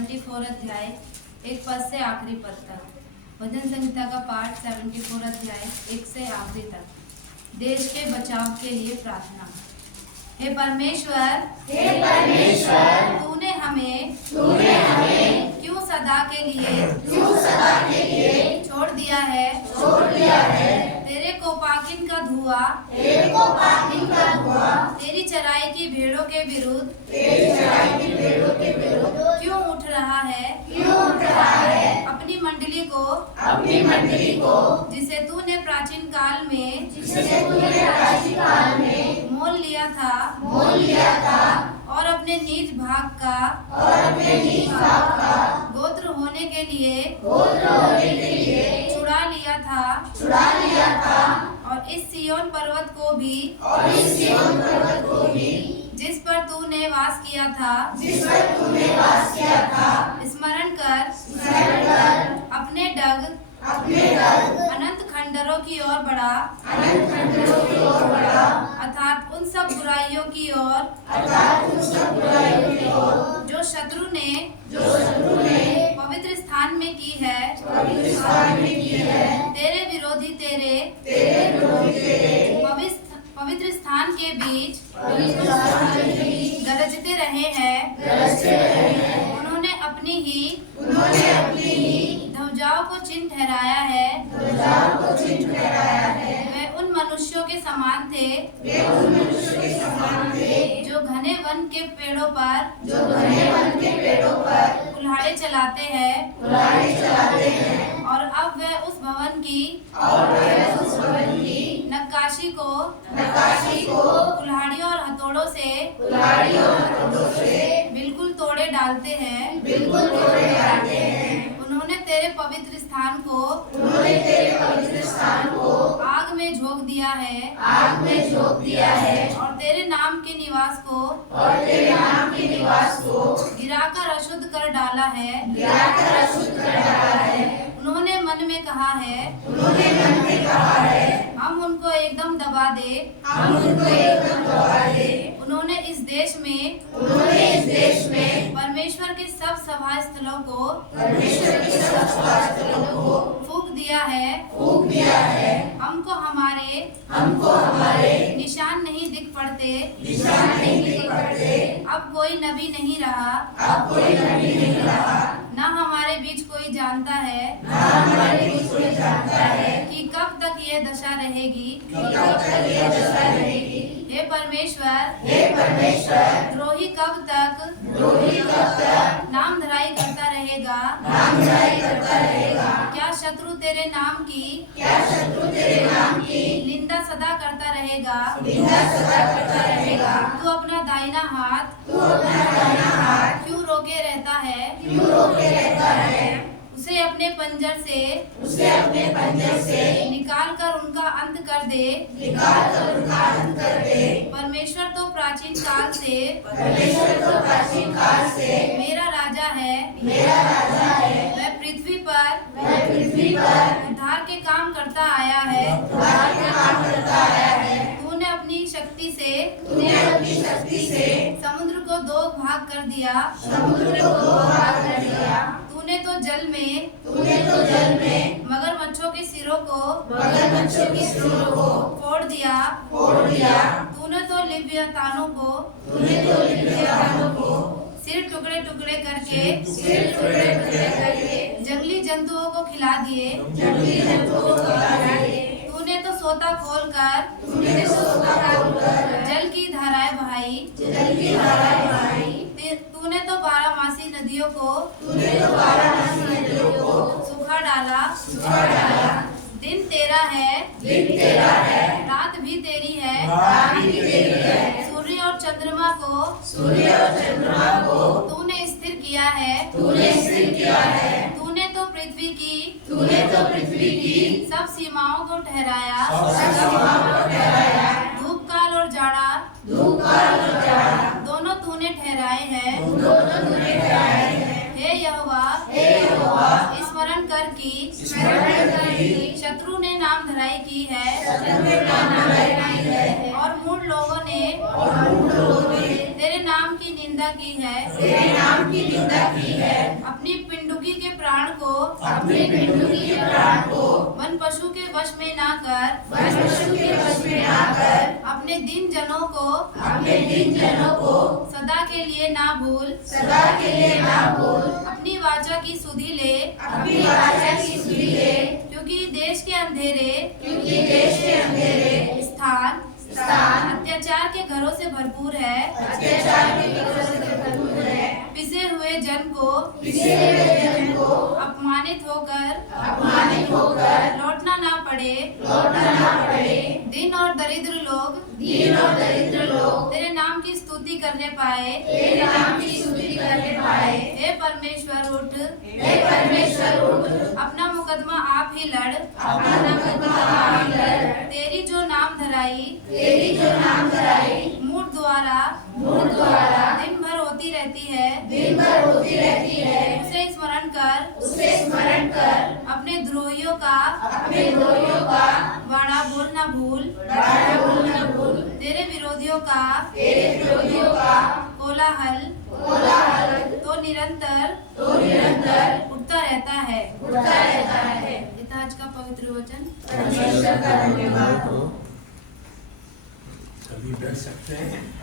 74 अध्याय 1 पद से आखिरी पद तक। भजन संहिता का पाठ 74 अध्याय 1 से आखिरी तक। देश के बचाव के लिए प्रार्थना। हे परमेश्वर, तूने हमें क्यों सदा के लिए छोड़ दिया है। तेरे कोपाग्नि का धुआं तेरी चराई की भेड़ों के विरुद्ध क्यों उठ रहा है। अपनी मंडली को जिसे तूने प्राचीन काल में मोल लिया था और अपने निज भाग का गोत्र होने के लिए छुड़ा लिया था। और इस सिय्योन पर्वत को भी जिस पर तूने वास किया था स्मरण कर अपने डग अनंत खंडरों की ओर बढ़ा, अर्थात उन सब बुराइयों की ओर जो शत्रु ने पवित्र स्थान में की है। तेरे विरोधी तेरे पवित्र स्थान के बीच गरजते रहे हैं। उन्होंने अपनी ही ध्वजाओं को चिन्ह ठहराया है। वे उन मनुष्यों के समान थे जो घने वन के पेड़ों पर कुल्हाड़े चलाते हैं। और अब वे उस भवन की नक्काशी को कुल्हाड़ियों और हथौड़ों से बिल्कुल तोड़े डालते हैं। उन्होंने तेरे पवित्र स्थान को आग में झोंक दिया है और तेरे नाम के निवास को गिराकर अशुद्ध कर डाला है। उन्होंने मन में कहा है हम उनको एकदम दबा दे। उन्होंने इस देश में परमेश्वर के सब सभा स्थलों को फूंक दिया है। हमको हमारे निशान नहीं दिख पड़ते। अब कोई नबी नहीं रहा, न हमारे बीच कोई जानता है कि कब तक ये दशा रहेगी। हे परमेश्वर, द्रोही कब तक नाम धराई करता रहेगा। क्या शत्रु तेरे नाम की निंदा सदा करता रहेगा। तू अपना दाहिना हाथ क्यों रोके रहता है। उसे अपने पंजर से निकाल कर उनका अंत कर दे। परमेश्वर तो प्राचीन काल से मेरा राजा है। वह पृथ्वी पर उद्धार के काम करता आया है। तूने अपनी शक्ति से समुद्र को दो भाग कर दिया। तूने तो जल में मगरमच्छों के सिरों को फोड़ दिया। तूने तो लिव्यातानों को सिर टुकड़े टुकड़े करके जंगली जंतुओं को खिला दिए। तूने तो सोता खोलकर जल की धाराएं बहाई। तूने तो बारहमासी नदियों को सूखा डाला। दिन तेरा है, रात भी तेरी है। सूर्य और चंद्रमा को तूने स्थिर किया है। तूने तो पृथ्वी की सब सीमाओं को ठहराया। धूप काल और जाड़ा दोनों तूने ठहराए हैं। हे यहोवा, स्मरण कर कि शत्रु ने नाम धराई की है। और मूढ़ लोगों ने तेरे नाम की निंदा निंदा की है, तेरे नाम की निंदा की है, अपनी पिंडुकी के प्राण को, अपने पिंडुकी के प्राण को वन पशु के वश में ना कर, वन पशु के वश में ना कर, अपने दिन जनों को, अपने दिन जनों को सदा के लिए ना भूल, सदा के लिए ना भूल, अपनी वाचा की सुधि ले, अपनी वाचा की सुधि ले, क्योंकि देश के अंधेरे क्योंकि देश के अंधेरे स्थान अत्याचार के घरों से भरपूर है, अत्याचार के घरों से भरपूर है, पिसे हुए जन को, पिसे हुए जन को अपमानित होकर लौटना ना पड़े, दिन और दरिद्र लोग तेरे नाम की स्तुति करने पाए, तेरे नाम की स्तुति करने पाए। हे परमेश्वर उठ, हे परमेश्वर उठ, अपना मुकदमा आप ही लड़, अपना मुकदमा आप ही लड़, तेरी जो नाम धराई मूढ़ द्वारा दिन भर होती रहती है, उसे स्मरण कर अपने द्रोहियों का वाड़ा बोल न भूल, तेरे विरोधियों का कोलाहल तो निरंतर उठता रहता है। ये था आज का पवित्र वचन। परमेश्वर का धन्यवाद हो। सभी बैठ सकते हैं।